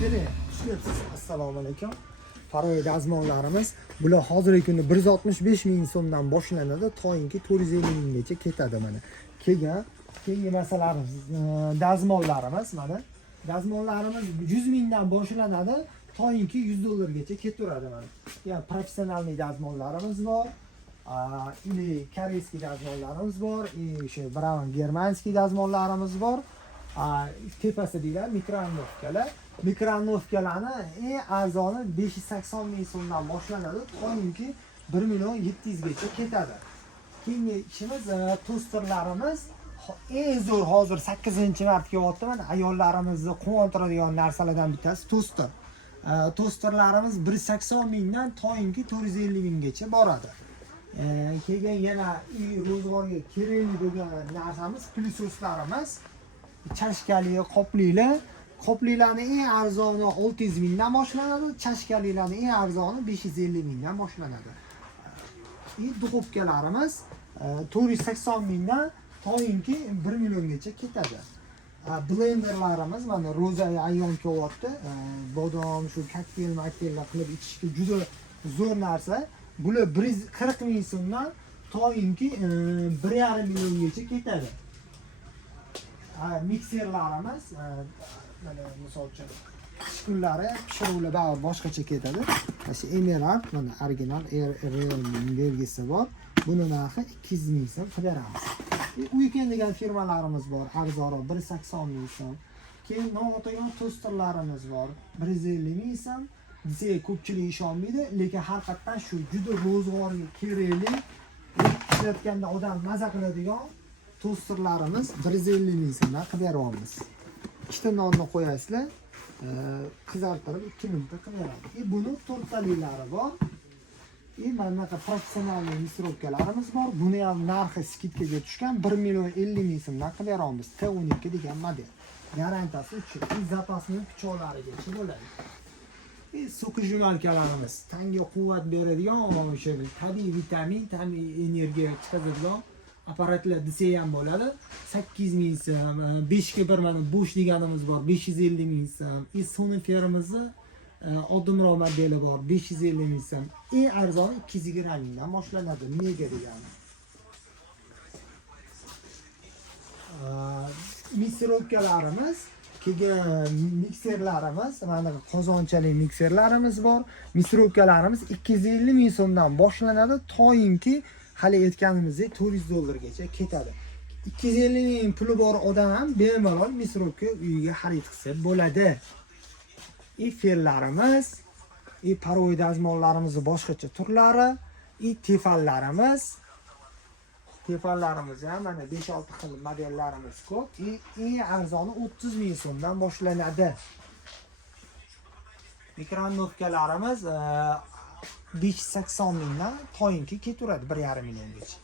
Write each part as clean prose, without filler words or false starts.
Keling, xushlayapsiz. Assalomu alaykum. Faroy dazmonlarimiz bular hozirgi kunda 165 ming so'mdan boshlanadi, to'yinki 450 minggacha ketadi mana. Keyingi masalarimiz dazmonlarimiz mana. Dazmonlarimiz 100 mingdan boshlanadi, to'yinki 100 dollargacha ketaveradi mana. Yani professional dazmonlarimiz bor. Ili koreyskiy dazmonlarimiz bor, o'sha Brown germanskiy dazmonlarimiz bor. Tepasi deylar mikronovkalar. Mikronovkalarni eng arzoni 580 ming so'mdan boshlanadi, to'yinki 1 million 700 gacha ketadi. Keyingi ishimiz tosterlarimiz eng zo'r hozir 8-mart kelyapti mana, ayollarimizni quvontiradigan narsalardan bittasi toster. Tosterlarimiz 180 mingdan to'yinki 450 minggacha boradi. Keyin yana ro'zg'orga kerakli bo'lgan narsamiz plisoslarimiz. Chashkali, qoplilarning eng arzoni 600 mingdan boshlanadi, chashkalilarning eng arzoni 550 mingdan boshlanadi. Duxovkalarimiz 480 mingdan to'yinki 1 milliongacha ketadi. Blenderlarimiz mana ro'za ayyon kelyapti. Bodom, shu kokteyllar qilib ichishga juda zo'r narsa. Bular 140 ming so'mdan to'yinki 1,5 milliongacha ketadi. Mikserlarimiz mana misol uchun qish kunlari pishiruvlar bari boshqacha ketadi. Mana Emerald mana original belgisi bor. Buni narxi 200 ming so'm qilib beramiz. Weekend degan firmalarimiz bor, arzonroq 180 ming so'm. Keyin no'xatagan tosterlarimiz bor, 150 ming so'm. Bizga ko'pchilik ishonmaydi, lekin haqiqatan shu juda ro'zg'orga kerakli, ishlatganda odam maza qiladigan tosterlarimiz 150 ming so'mdan qilib beryapmiz. Ikkita nonni qo'yasizlar, qizartirib 2 minutda qilib beradi. Buni to'rttaliklari bor. Mana bunaqa professional misrovkalarimiz bor. Buni ham narxi skidkaga tushgan 1 million 50 ming so'mdan qilib beryapmiz. T12 degan model. Garantiyasi 3 yil, zapasning pichoqlarigacha bo'ladi. So'qish yo'nalkalarimiz tanga quvvat beradigan, o'sha tabiiy vitamin, tabiiy energiya chiqaradigan apparatlar desa ham bo'ladi. 8 ming so'm, 5 ga 1 mana bo'sh deganimiz bor, 550 ming so'm. Soniferimizni oddimroq modeli bor, 550 ming so'm. Eng arzoni 220 mingdan boshlanadi, mega degani. Mikserovkalarimiz, keyin mikserlarimiz, mana qozonchali mikserlarimiz bor. Mikserovkalarimiz 250 ming so'mdan boshlanadi, to'yinki hali aytganimizdek 400 dollargacha ketadi. 250 ming puli bor odam ham bemalol mikserovka uyiga xarid qilsa bo'ladi. Ferlarimiz, paroy dazmonlarimizni boshqacha turlari, tefallarimiz. Tefallarimiz ham mana 5-6 xil modellarimiz ko'p. Eng arzoni 30 ming so'mdan boshlanadi. Mikronovkalarimiz 580 mingdan to'yinki ketaveradi 1,5 milliongacha.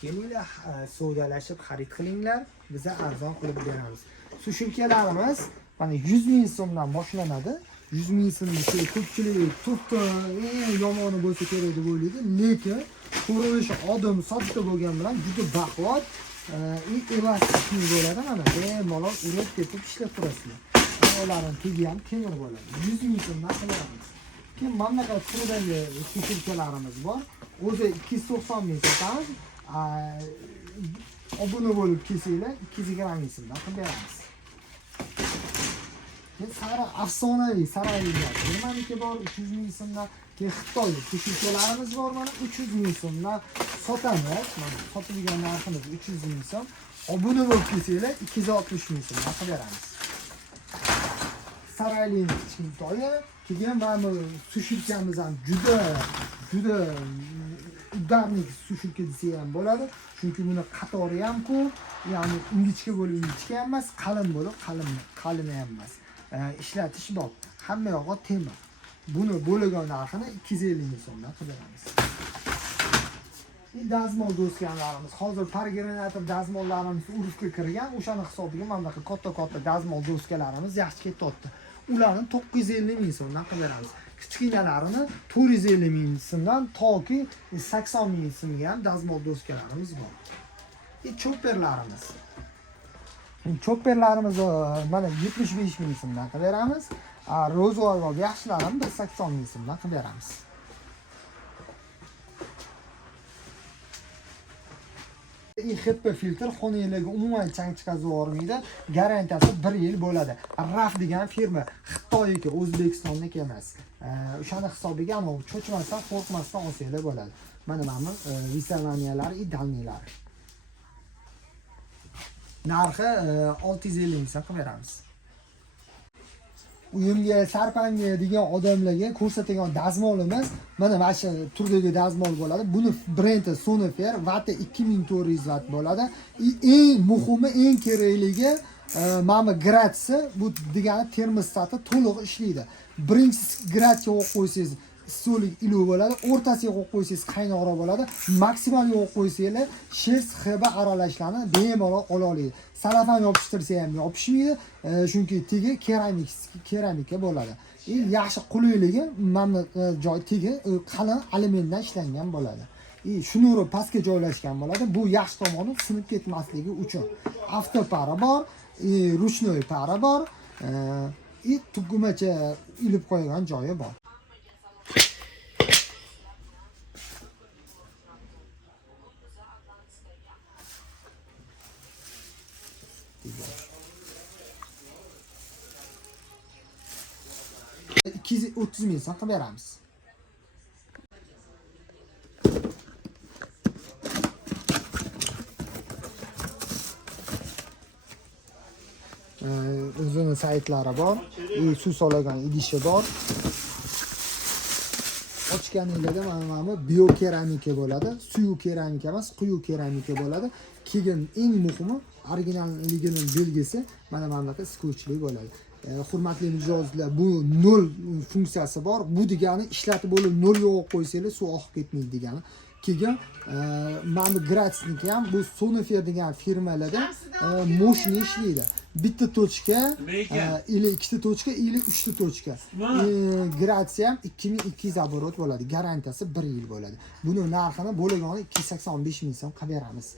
Kelinglar, savdolashib xarid qilinglar, biz arzon qilib beramiz. Sushilkalarimiz mana 100 ming so'mdan boshlanadi. 100 ming so'mni ko'pchilik to'pda eng yomoni bo'lsa kerak deb o'ylaydi, lekin ko'rinishi odam sodda bo'lgan bilan juda baquvvat, elastik bo'ladi mana. Bemalol urib ketib ishlab turasizlar. Ularning tegi ham temir bo'ladi. 100 ming so'mdan qilamiz. Keyin mana bunaqa turdagi sushilkalarimiz bor. O'zi 290 ming sotamiz. Obuna bo'lib kelsanglar 220 ming so'mdan qilib beramiz. Sara afsonaviy saraylar Germaniki bor 300 ming so'mdan, keyin Xitoy sushilkalarimiz bor mana 300 ming so'mdan sotamiz. Mana sotilgan narximiz 300 ming so'm. Obuna bo'lib kelsanglar 260 ming so'mdan qilib beramiz. Sarayning kichkintoyi, keyin mana sushilkamiz ham juda udarnik sushilka desa ham bo'ladi. Chunki buni qatori ham ko'p, ya'ni ingichka bo'lib ingichka ham emas, qalin bo'lib qalin ham emas. Ishlatish bor. Hamma yog'i temir. Buni bo'lagan narxini 250 ming so'mdan qilib beramiz. Dazmol do'stlarimiz, hozir pargrenator dazmollarimiz urfga kirgan, o'shani hisobiga mana bunaqa katta dazmol do'stlarimiz yaxshi ketyapti. Ularni 950 ming so'mdan qilib beramiz. Kichkinalarini 450 ming so'mdan toki 80 ming so'mga ham dazmol do'stlarimiz bor. Chopperlarimiz Chopperlarimiz mana 75 ming so'mdan qilib beramiz. Ro'zg'orga yaxshilarini 180 ming so'mdan qilib beramiz. HEPA filtr xonangizga umuman chang chiqazib yubormaydi. Garantiyasi 1 yil bo'ladi. RAF degan firma Xitoyniki, O'zbekistonniki emas. O'shani hisobiga ana cho'chmasdan, qo'rqmasdan olsanglar bo'ladi. Mana mana visavaniyalari, idalnilari. Narxi 650 ming so'm qilib beramiz. Uyimga sarpanga degan odamlarga ko'rsatadigan dazmolimiz mana shu turdagi dazmol bo'ladi. Buni brendi Sonifer, vati 2400 watt bo'ladi. Eng muhimi, eng kerakligi mana gradsi, bu degani termostati to'liq ishlaydi. Birinchi gradga qo'yib qo'ysangiz issiqlik iluv bo'ladi, o'rtasiga qo'yib qo'ysangiz qaynoqroq bo'ladi, maksimal qo'yib qo'ysanglar shers hb aralashlarni bemalol ola oladi. Salafan yopishtirsa ham yopishmaydi, chunki tegi keramika bo'ladi. Yaxshi qulayligi mana joy tegi qalin alyumindan ishlangan bo'ladi. Shnuri pastga joylashgan bo'ladi. Bu yaxshi tomoni sinib ketmasligi uchun. Avtopara bor, ruchnoy para bor, tugmacha ilib qo'ygan joyi bor. $230 ming so'm qilib beramiz. O'zini saytlari bor, suv solgan idishi bor. Ochganingizda mana biokeramika bo'ladi. Suv keramika emas, quyi keramika bo'ladi. Keyin eng muhimi originalligining belgisi mana bunaqa skochli bo'ladi. Hurmatli mijozlar, bu 0 funksiyasi bor. Bu degani ishlatib bo'lib 0 ga qo'yib qo'ysanglar suv oqib ketmaydi degani. Keyin mana gradsniki ham bu Sonifer degan firmalarda moshni ishlaydi. Bitta tochka, или ikkita tochka, или uchta tochka. Gradsi ham 2200 оборот bo'ladi. Garantiyasi 1 yil bo'ladi. Buni narxini bo'lagani 285 ming so'm qilib beramiz.